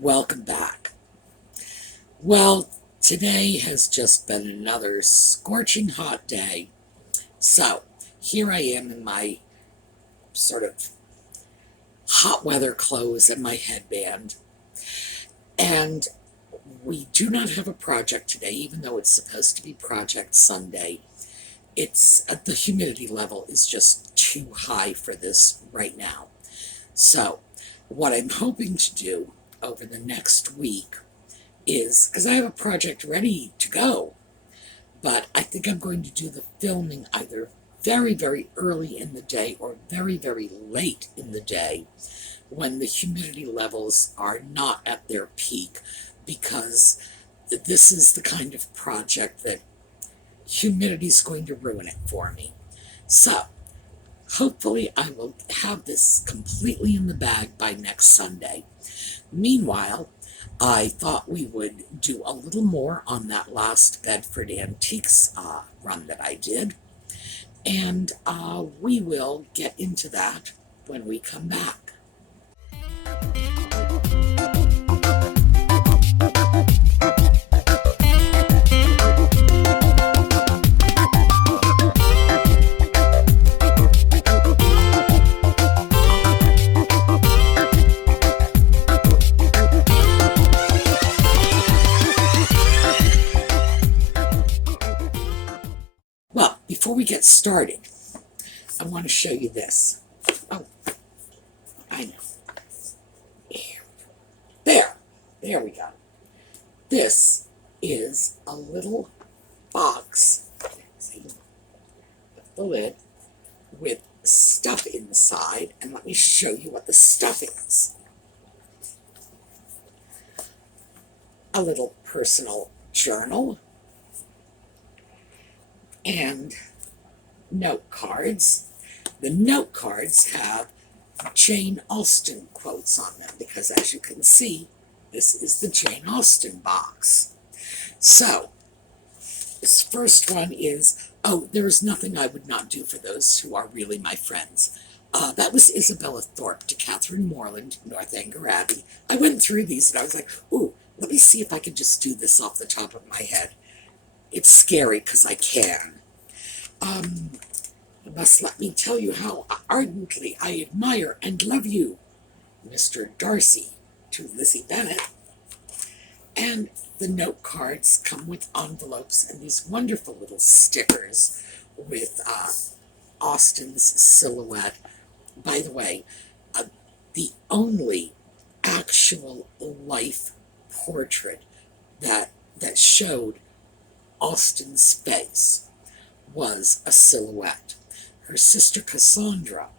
Welcome back. Well, today has just been another scorching hot day. So, here I am in my sort of hot weather clothes and my headband. And we do not have a project today, even though it's supposed to be Project Sunday. The humidity level is just too high for this right now. So, what I'm hoping to do over the next week is, because I have a project ready to go, but I think I'm going to do the filming either very, very early in the day or very, very late in the day when the humidity levels are not at their peak, because this is the kind of project that humidity is going to ruin it for me. So, hopefully I will have this completely in the bag by next Sunday. Meanwhile, I thought we would do a little more on that last Bedford Antiques run that I did, and we will get into that when we come back. Before we get started, I want to show you this. Oh, I know. There we go. This is a little box, see, the lid, with stuff inside, and let me show you what the stuff is. A little personal journal, and note cards. The note cards have Jane Austen quotes on them because, as you can see, this is the Jane Austen box. So, this first one is, there is nothing I would not do for those who are really my friends. That was Isabella Thorpe to Catherine Morland, Northanger Abbey. I went through these and I was like, ooh, let me see if I can just do this off the top of my head. It's scary because I can. You must let me tell you how ardently I admire and love you, Mr. Darcy, to Lizzie Bennet. And the note cards come with envelopes and these wonderful little stickers with Austen's silhouette. By the way, the only actual life portrait that showed Austen's face was a silhouette. Her sister Cassandra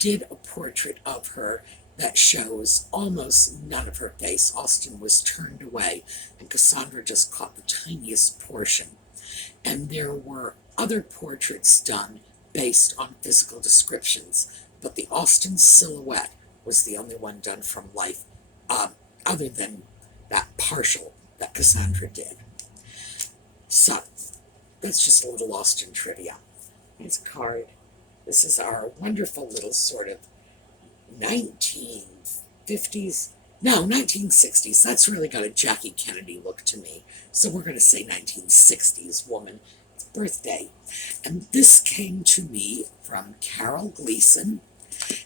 did a portrait of her that shows almost none of her face. Austen was turned away, and Cassandra just caught the tiniest portion. And there were other portraits done based on physical descriptions, but the Austen silhouette was the only one done from life, other than that partial that Cassandra did. So, that's just a little Austen trivia. Here's a card. This is our wonderful little sort of 1950s, no, 1960s. That's really got a Jackie Kennedy look to me. So we're going to say 1960s woman. It's birthday. And this came to me from Carol Gleason.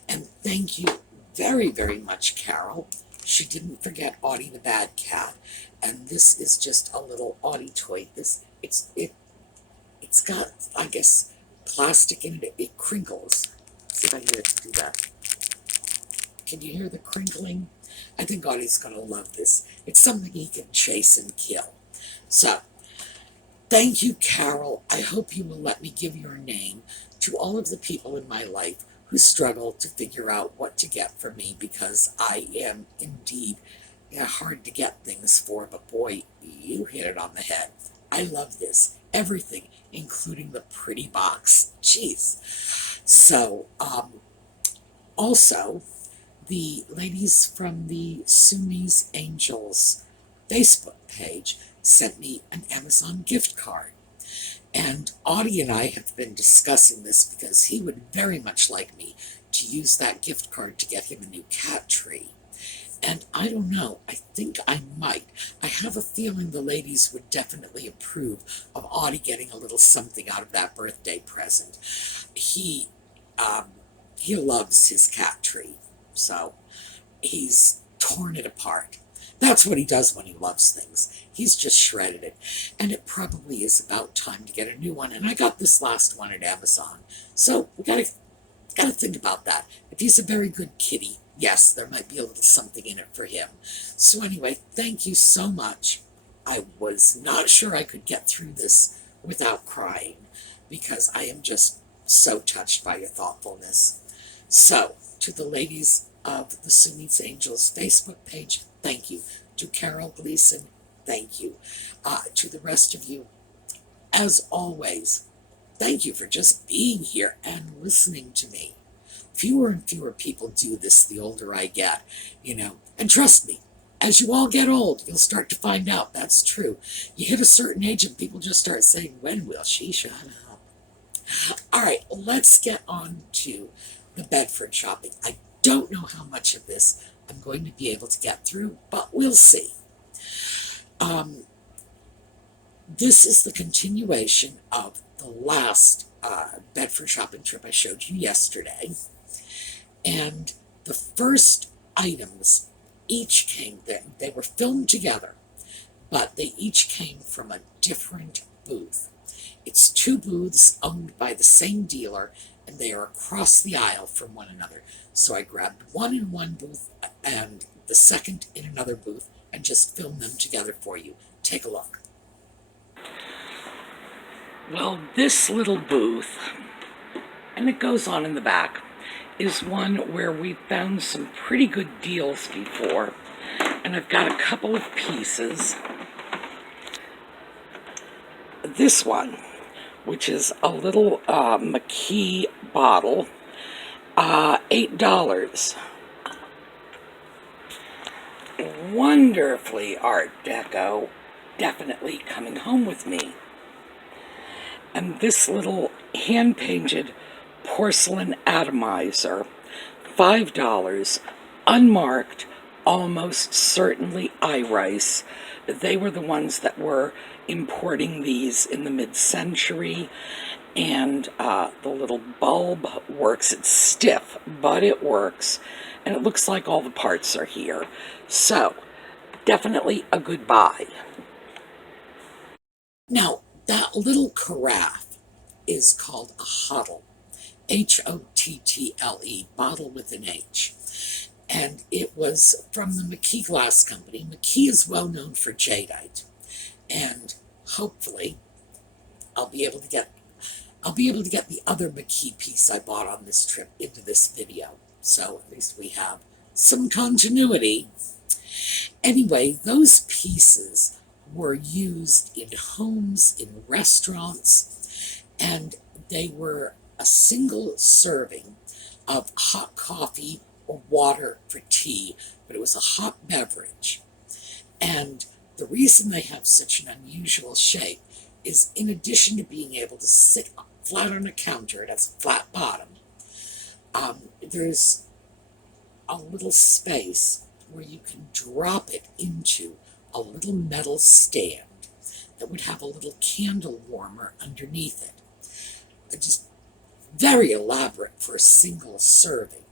And thank you very, very much, Carol. She didn't forget Audie the Bad Cat. And this is just a little Audie toy. It's got, I guess, plastic in it. It crinkles. Let's see if I can get it to do that. Can you hear the crinkling? I think Audie's going to love this. It's something he can chase and kill. So, thank you, Carol. I hope you will let me give your name to all of the people in my life who struggle to figure out what to get for me, because I am indeed hard to get things for, but boy, you hit it on the head. I love this. Everything, including the pretty box. Jeez. So, also, the ladies from the Sumi's Angels Facebook page sent me an Amazon gift card. And Audie and I have been discussing this because he would very much like me to use that gift card to get him a new cat tree. And I don't know. I think I might. I have a feeling the ladies would definitely approve of Audie getting a little something out of that birthday present. He, um, he loves his cat tree, so he's torn it apart. That's what he does when he loves things. He's just shredded it. And it probably is about time to get a new one. And I got this last one at Amazon. So we gotta think about that. If he's a very good kitty, yes, there might be a little something in it for him. So anyway, thank you so much. I was not sure I could get through this without crying, because I am just so touched by your thoughtfulness. So, to the ladies of the Sue Meets Angels Facebook page, thank you. To Carol Gleason, thank you. To the rest of you, as always, thank you for just being here and listening to me. Fewer and fewer people do this the older I get, And trust me, as you all get old, you'll start to find out that's true. You hit a certain age and people just start saying, when will she shut up? All right, let's get on to the Bedford shopping. I don't know how much of this I'm going to be able to get through, but we'll see. This is the continuation of the last Bedford shopping trip I showed you yesterday. And the first items each came, they were filmed together, but they each came from a different booth. It's two booths owned by the same dealer, and they are across the aisle from one another. So I grabbed one in one booth and the second in another booth and just filmed them together for you. Take a look. Well, this little booth, and it goes on in the back, is one where we found some pretty good deals before. And I've got a couple of pieces. This one, which is a little Mckee bottle, $8. Wonderfully Art Deco, definitely coming home with me. And this little hand-painted porcelain atomizer, $5, unmarked, almost certainly iRice. They were the ones that were importing these in the mid-century, and the little bulb works. It's stiff, but it works, and it looks like all the parts are here. So, definitely a good buy. Now, that little carafe is called a hottle, H-O-T-T-L-E, bottle with an H. And it was from the Mckee Glass Company. Mckee is well known for jadeite, and hopefully I'll be able to get the other Mckee piece I bought on this trip into this video. So at least we have some continuity. Anyway, those pieces were used in homes, in restaurants, and they were a single serving of hot coffee or water for tea, but it was a hot beverage. And the reason they have such an unusual shape is, in addition to being able to sit flat on a counter, it has a flat bottom, there's a little space where you can drop it into a little metal stand that would have a little candle warmer underneath it. Just very elaborate for a single serving.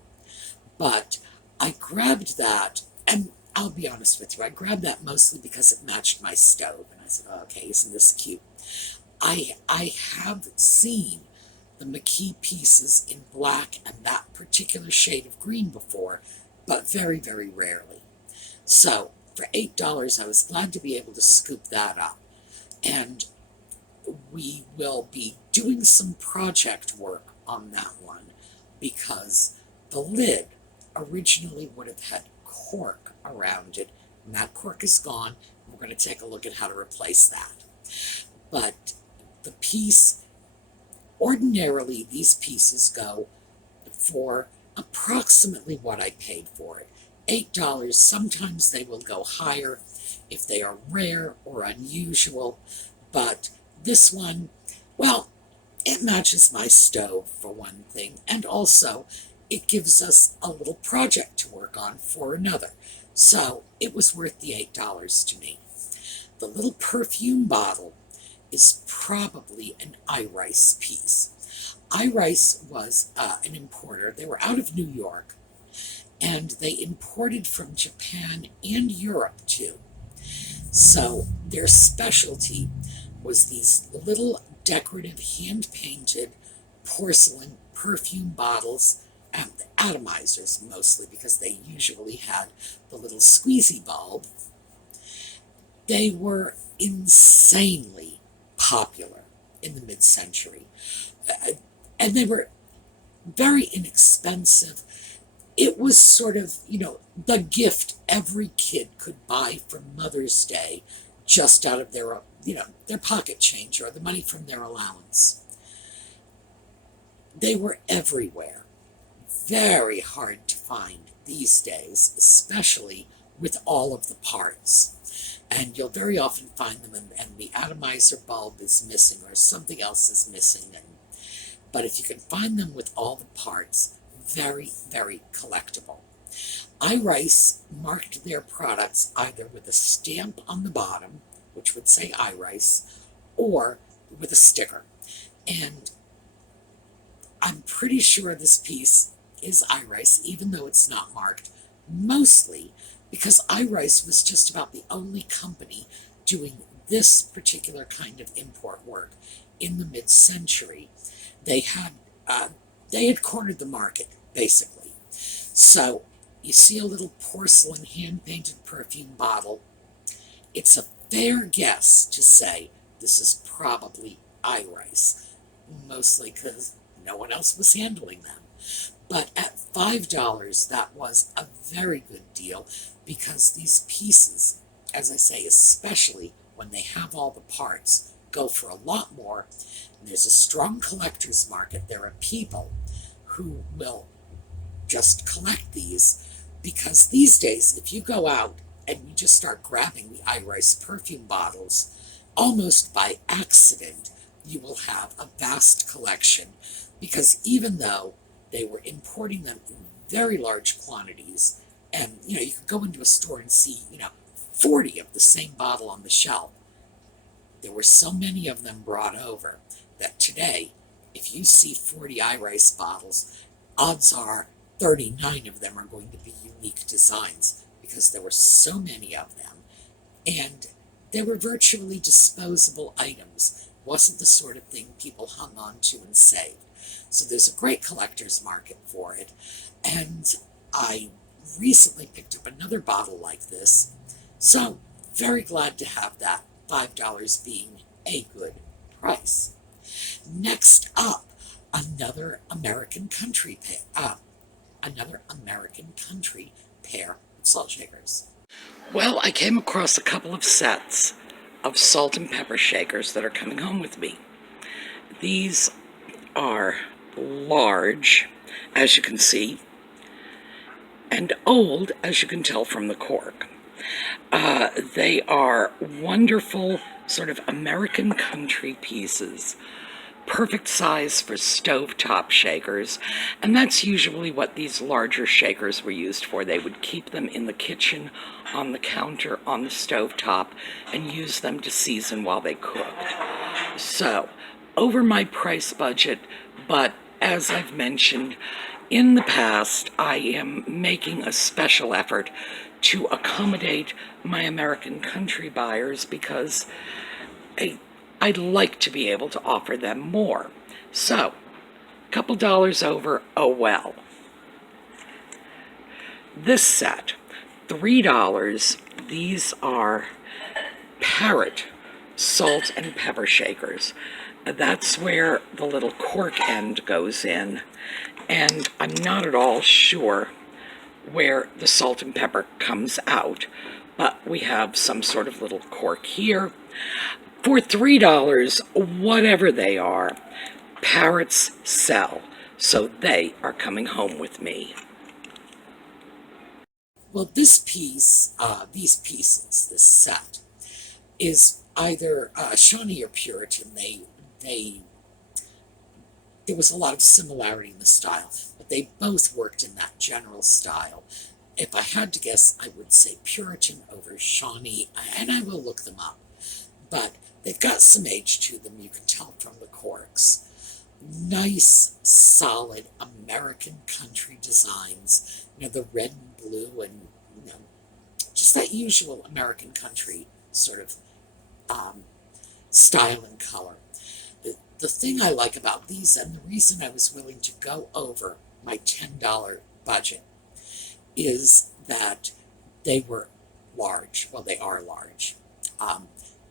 But I grabbed that, and I'll be honest with you, I grabbed that mostly because it matched my stove. And I said, oh, okay, isn't this cute? I have seen the Mckee pieces in black and that particular shade of green before, but very, very rarely. So for $8, I was glad to be able to scoop that up. And we will be doing some project work on that one, because the lid originally would have had cork around it, and that cork is gone. We're going to take a look at how to replace that. But the piece, ordinarily these pieces go for approximately what I paid for it, $8. Sometimes they will go higher if they are rare or unusual, but this one, well, it matches my stove for one thing, and also it gives us a little project to work on for another. So it was worth the $8 to me. The little perfume bottle is probably an iRice piece. iRice was an importer. They were out of New York, and they imported from Japan and Europe too. So their specialty was these little decorative hand-painted porcelain perfume bottles, and atomizers mostly, because they usually had the little squeezy bulb. They were insanely popular in the mid-century, and they were very inexpensive. It was sort of, the gift every kid could buy for Mother's Day, just out of their, their pocket change or the money from their allowance. They were everywhere. Very hard to find these days, especially with all of the parts. And you'll very often find them, and the atomizer bulb is missing or something else is missing. But if you can find them with all the parts, very, very collectible. iRice marked their products either with a stamp on the bottom, which would say iRice, or with a sticker. And I'm pretty sure this piece is iRice, even though it's not marked, mostly because iRice was just about the only company doing this particular kind of import work in the mid-century. They had cornered the market, basically. So you see a little porcelain hand-painted perfume bottle. It's a fair guess to say this is probably iRice, mostly because no one else was handling them. But at $5, that was a very good deal, because these pieces, as I say, especially when they have all the parts, go for a lot more. And there's a strong collector's market. There are people who will just collect these, because these days, if you go out and you just start grabbing the iRice perfume bottles, almost by accident, you will have a vast collection, because even though they were importing them in very large quantities, and you could go into a store and see 40 of the same bottle on the shelf, there were so many of them brought over that today, if you see 40 iRice bottles, odds are 39 of them are going to be unique designs, because there were so many of them, and they were virtually disposable items. It wasn't the sort of thing people hung on to and saved. So there's a great collector's market for it, and I recently picked up another bottle like this, so very glad to have that, $5 being a good price. Next up, another American country pair of salt shakers. Well, I came across a couple of sets of salt and pepper shakers that are coming home with me. These are large, as you can see, and old, as you can tell from the cork. They are wonderful sort of American country pieces, perfect size for stovetop shakers, and that's usually what these larger shakers were used for. They would keep them in the kitchen, on the counter, on the stovetop, and use them to season while they cooked. So, over my price budget, but as I've mentioned in the past, I am making a special effort to accommodate my American country buyers, because I'd like to be able to offer them more. So, a couple dollars over, oh well. This set, $3. These are Parrot salt and pepper shakers. That's where the little cork end goes in, and I'm not at all sure where the salt and pepper comes out, but we have some sort of little cork here. For $3, whatever they are, Parrots sell, so they are coming home with me. Well, this piece, this set, is either Shawnee or Puritan. They there was a lot of similarity in the style, but they both worked in that general style. If I had to guess, I would say Puritan over Shawnee, and I will look them up. But they've got some age to them, you can tell from the corks. Nice, solid American country designs. The red and blue and, just that usual American country sort of style and color. The thing I like about these, and the reason I was willing to go over my $10 budget, is that they were large. Well, they are large. A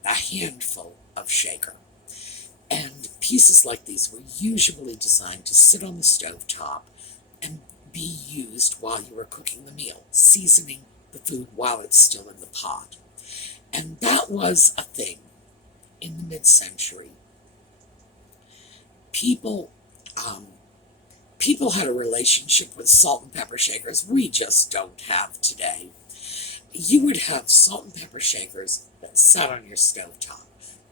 handful of shaker. And pieces like these were usually designed to sit on the stove top and be used while you were cooking the meal, seasoning the food while it's still in the pot. And that was a thing in the mid-century. People had a relationship with salt and pepper shakers we just don't have today. You would have salt and pepper shakers that sat on your stovetop.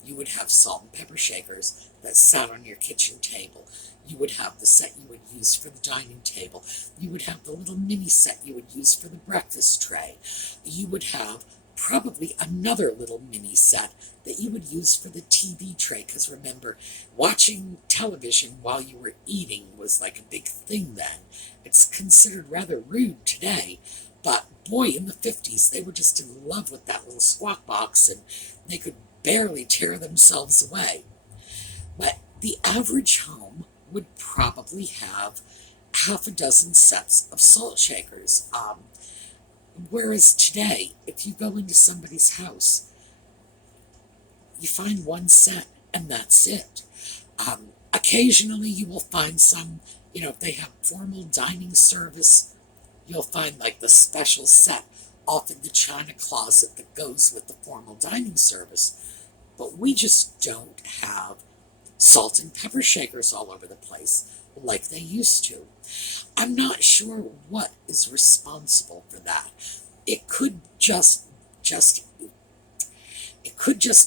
You would have salt and pepper shakers that sat on your kitchen table. You would have the set you would use for the dining table. You would have the little mini set you would use for the breakfast tray. You would have probably another little mini set that you would use for the TV tray, because remember, watching television while you were eating was like a big thing then. It's considered rather rude today, but boy, in the 50s, they were just in love with that little squawk box, and they could barely tear themselves away. But the average home would probably have half a dozen sets of salt shakers. Whereas today, if you go into somebody's house, you find one set and that's it. Occasionally you will find some, if they have formal dining service, you'll find like the special set off in the china closet that goes with the formal dining service. But we just don't have salt and pepper shakers all over the place like they used to. I'm not sure what is responsible for that. It could just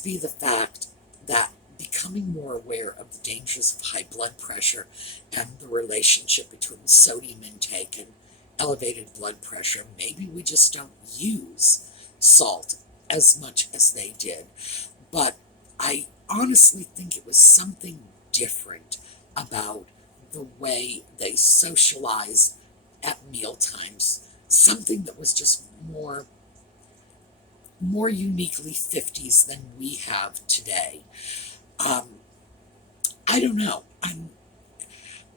be the fact that becoming more aware of the dangers of high blood pressure and the relationship between sodium intake and elevated blood pressure, maybe we just don't use salt as much as they did. But I honestly think it was something different about the way they socialized at meal times, something that was just more uniquely 50s than we have today. I don't know.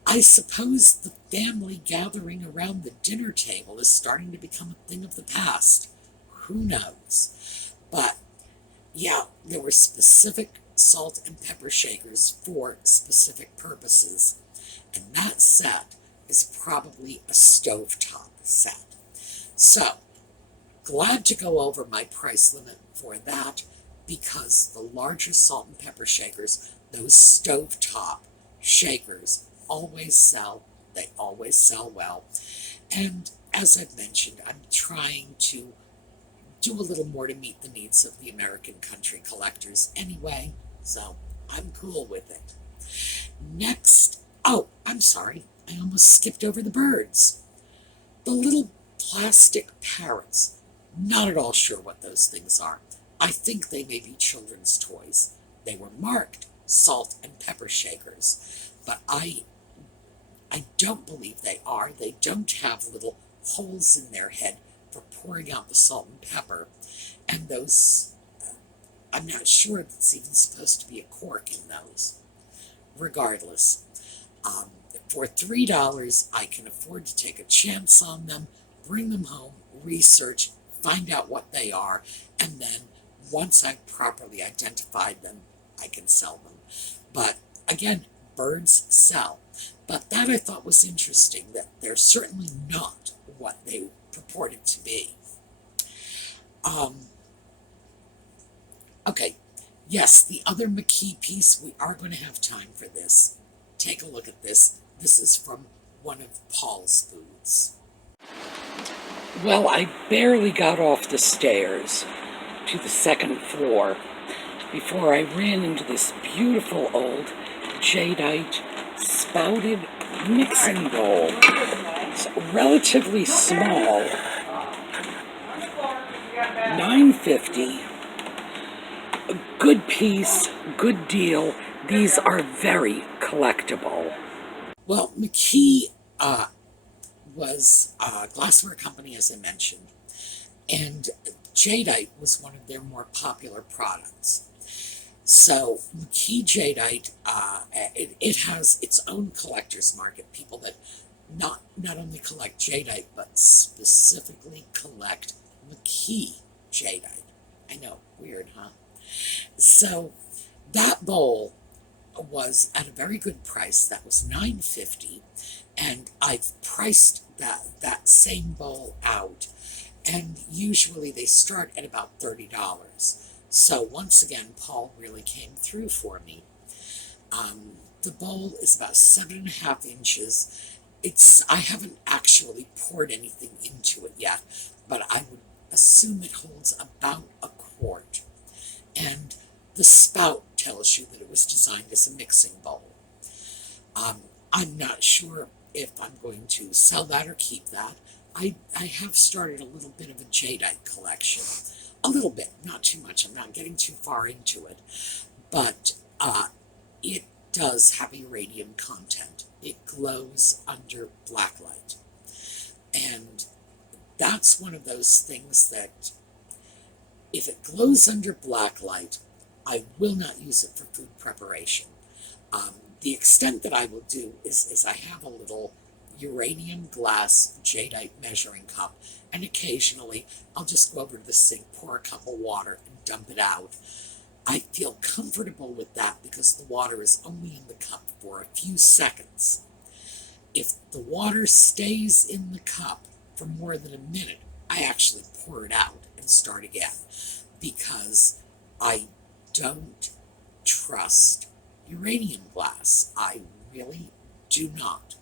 I suppose the family gathering around the dinner table is starting to become a thing of the past. Who knows? But yeah, there were specific salt and pepper shakers for specific purposes. And that set is probably a stovetop set. So, glad to go over my price limit for that, because the larger salt and pepper shakers, those stovetop shakers, always sell. They always sell well. And as I've mentioned, I'm trying to do a little more to meet the needs of the American country collectors anyway, so I'm cool with it. Next, I'm sorry, I almost skipped over the birds. The little plastic parrots. Not at all sure what those things are. I think they may be children's toys. They were marked salt and pepper shakers, but I don't believe they are. They don't have little holes in their head for pouring out the salt and pepper. And those, I'm not sure if it's even supposed to be a cork in those. Regardless, for $3, I can afford to take a chance on them, bring them home, research, find out what they are, and then once I've properly identified them, I can sell them. But again, birds sell. But that I thought was interesting, that they're certainly not what they purported to be. Okay, yes, the other Mckee piece, we are going to have time for this. Take a look at this. This is from one of Paul's booths. Well, I barely got off the stairs to the second floor before I ran into this beautiful old Jadeite spouted mixing bowl. It's relatively small. $9.50. A good piece, good deal. These are very collectible. Well, Mckee was a glassware company, as I mentioned, and Jadeite was one of their more popular products. So Mckee Jadeite, it has its own collector's market. People that not only collect Jadeite, but specifically collect Mckee Jadeite. I know, weird, huh? So that bowl was at a very good price. That was $9.50, and I've priced that same bowl out, and usually they start at about $30. So once again, Paul really came through for me. The bowl is about 7.5 inches. I haven't actually poured anything into it yet, but I would assume it holds about a quart. And the spout tells you that it was designed as a mixing bowl. I'm not sure if I'm going to sell that or keep that. I have started a little bit of a Jadeite collection. A little bit, not too much. I'm not getting too far into it. But it does have uranium content. It glows under blacklight. And that's one of those things that if it glows under blacklight, I will not use it for food preparation. The extent that I will do is I have a little uranium glass Jadeite measuring cup, and occasionally I'll just go over to the sink, pour a cup of water, and dump it out. I feel comfortable with that because the water is only in the cup for a few seconds. If the water stays in the cup for more than a minute, I actually pour it out and start again, because I don't trust uranium glass. I really do not.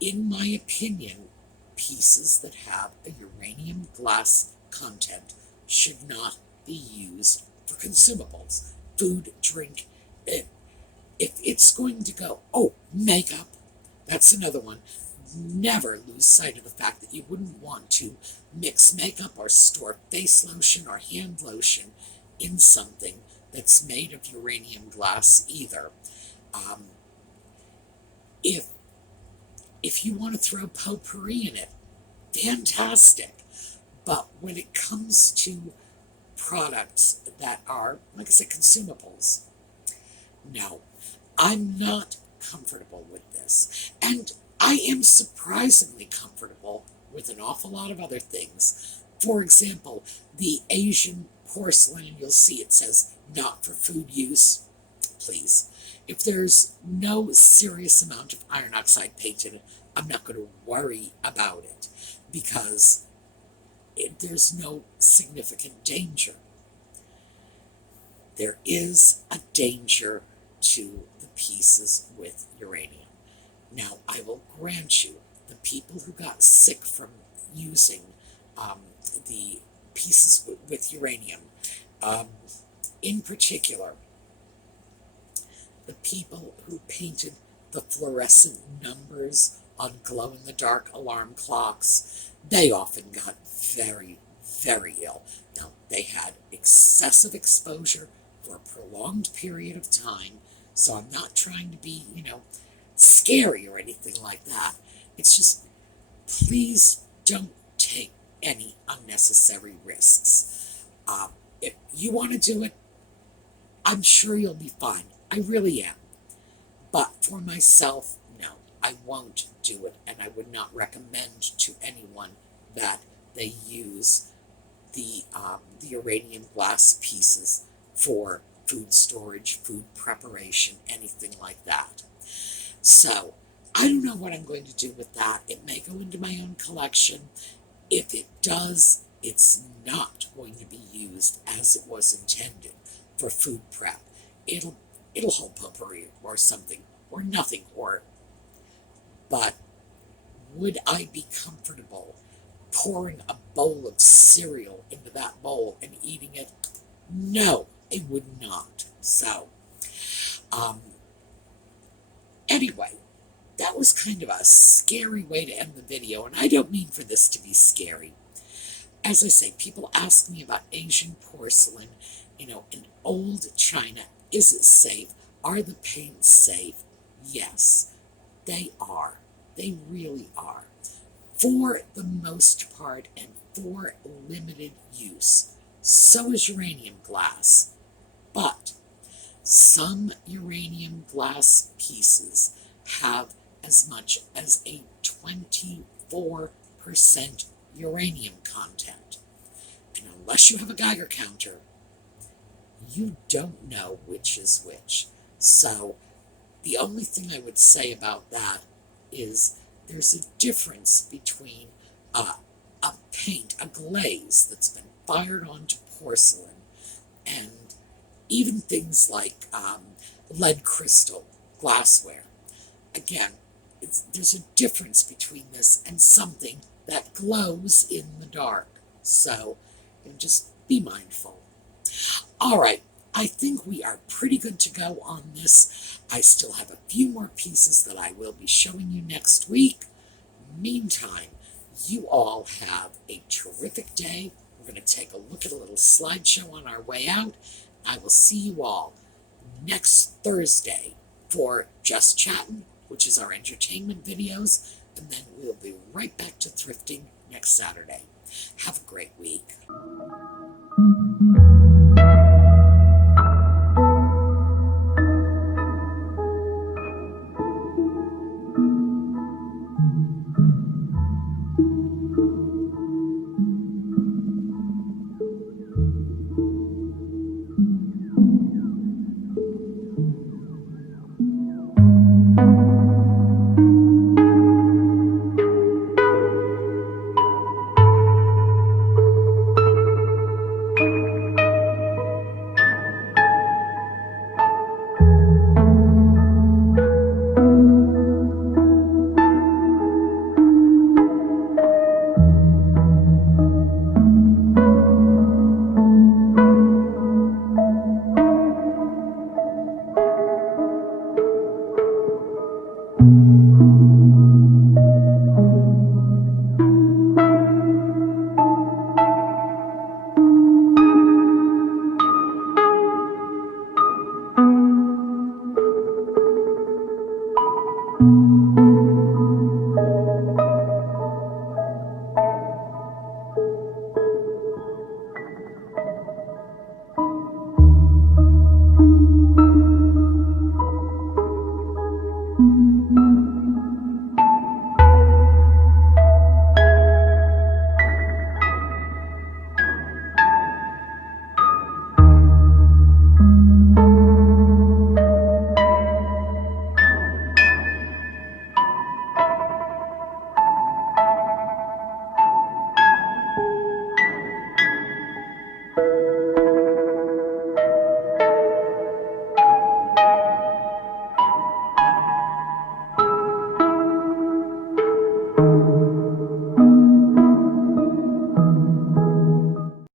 In my opinion, pieces that have a uranium glass content should not be used for consumables. Food, drink. If it's going to go, makeup, that's another one. Never lose sight of the fact that you wouldn't want to mix makeup or store face lotion or hand lotion in something that's made of uranium glass either. If you want to throw potpourri in it, fantastic. But when it comes to products that are, like I said, consumables, no, I'm not comfortable with this. And I am surprisingly comfortable with an awful lot of other things. For example, the Asian porcelain, you'll see it says not for food use. Please, if there's no serious amount of iron oxide paint in it, I'm not going to worry about it, because there's no significant danger. There is a danger to the pieces with uranium. Now, I will grant you, the people who got sick from using the pieces with uranium, in particular, the people who painted the fluorescent numbers on glow-in-the-dark alarm clocks, they often got very, very ill. Now, they had excessive exposure for a prolonged period of time, so I'm not trying to be, scary or anything like that. It's just, please don't take any unnecessary risks. If you want to do it, I'm sure you'll be fine. I really am. But for myself, no, I won't do it, and I would not recommend to anyone that they use the uranium glass pieces for food storage, food preparation, anything like that. So, I don't know what I'm going to do with that. It may go into my own collection. If it does, it's not going to be used as it was intended for food prep. It'll hold potpourri or something, or nothing, but would I be comfortable pouring a bowl of cereal into that bowl and eating it? No, I would not. So, Anyway, that was kind of a scary way to end the video, and I don't mean for this to be scary. As I say, people ask me about Asian porcelain, in old China. Is it safe? Are the paints safe? Yes, they are. They really are. For the most part and for limited use. So is uranium glass. But some uranium glass pieces have as much as a 24% uranium content. And unless you have a Geiger counter, you don't know which is which. So the only thing I would say about that is there's a difference between a paint, a glaze that's been fired onto porcelain, and even things like lead crystal glassware. Again, there's a difference between this and something that glows in the dark. So just be mindful. All right, I think we are pretty good to go on this. I still have a few more pieces that I will be showing you next week. Meantime, you all have a terrific day. We're going to take a look at a little slideshow on our way out. I will see you all next Thursday for Just Chattin', which is our entertainment videos, and then we'll be right back to thrifting next Saturday. Have a great week.